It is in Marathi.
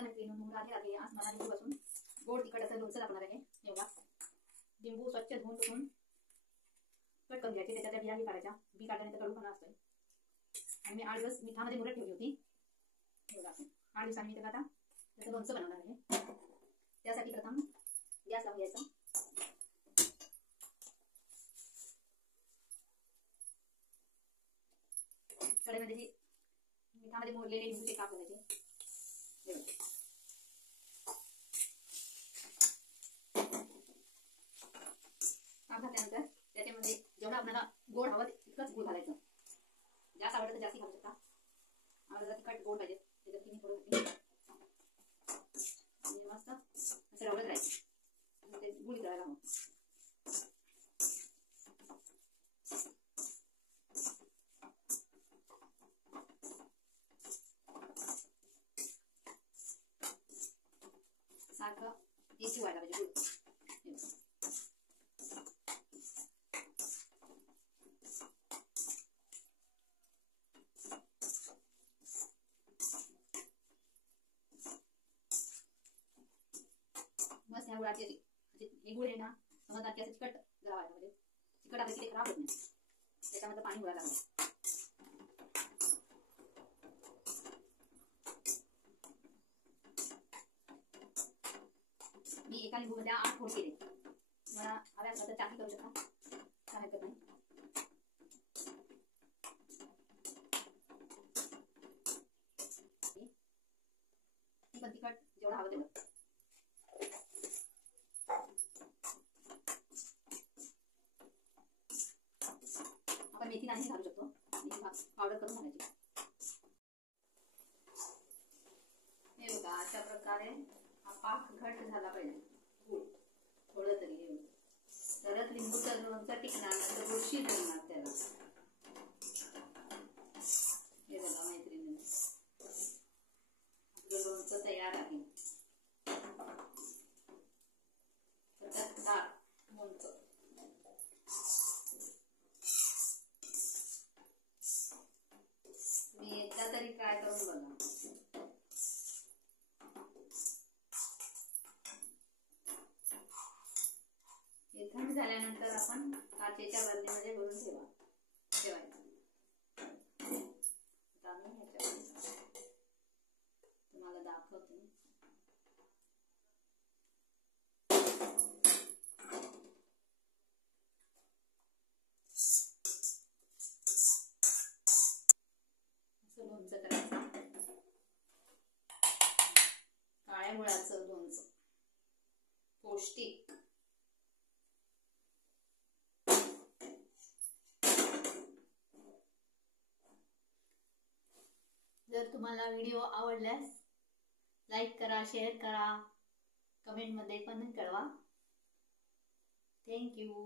नमस्कार मैत्रिणींनो, राधे राधे. आज मला लिंबूपासून गोड तिखट असं लोणचं लागणार आहे. एवढा लिंबू स्वच्छ धुवून पुसून कट करून घ्यायचे. त्याच्या बियाही काढायच्या. बी काढल्यानंतर कडूपणा असतोय. आणि मी 8 दिवस मिठामध्ये मुरत ठेवली होती. एवढा 8 दिवसांनी मी आता त्याचं लोणचं बनवणार आहे. त्यासाठी प्रथम गॅस लावून घ्यायचा. कढईमध्ये मिठामध्ये मोडलेले लिंबूचे काप घालायचे. काप घातल्यानंतर त्याच्यामध्ये जेवढा आपल्याला गोड हवं तितकंच गूळ घालायचं. जास्त आवडतं तर जास्त घालू शकता. आम्हाला तिखट गोड पाहिजे त्याच्यात मी थोडं मस्त असं रवळत राहायचं. ते गुळ करायला हवं. सारखं टेस्टी व्हायला पाहिजे गुळ. मस्त ह्या गुळाची हे गुळ आहे ना, समजा की असं चिकट जरा व्हायला म्हणजे चिकट आपल्या किती खराब होत नाही. त्याच्यामध्ये पाणी घालायला लागतं. मी एका लिंबूमध्ये 8 फोड केले. मला हव्या असला तर 4 करू शकता, काय हरकत नाही. पण तिखट जेवढं हवं तेवढं. आपण मेथी दाणे घालू शकतो. मेथी पावडर करून घालायची. हे बघा, अशा प्रकारे हा पाक घट झाला पाहिजे. गुळ थोडं तरी हे तरच लिंबूचं लोणचं टिकणार, नंतर बुरशी धरणार त्याला. हे बघा मैत्रिणी, आपलं लोणचं तयार आहे. लोणचं मी एकदा तरी ट्राय करून बघा. हे थंड झाल्यानंतर आपण काचेच्या बरणीमध्ये भरून ठेवायचं. आता मी ह्याच्यामध्ये तुम्हाला दाखवते. असं लोणचं करायचं. काळ्या गुळाचं लोणचं पौष्टिक. जर तुम्हाला व्हिडिओ आवडल्यास लाईक करा, शेअर करा, कमेंटमध्ये पण कळवा. थँक्यू.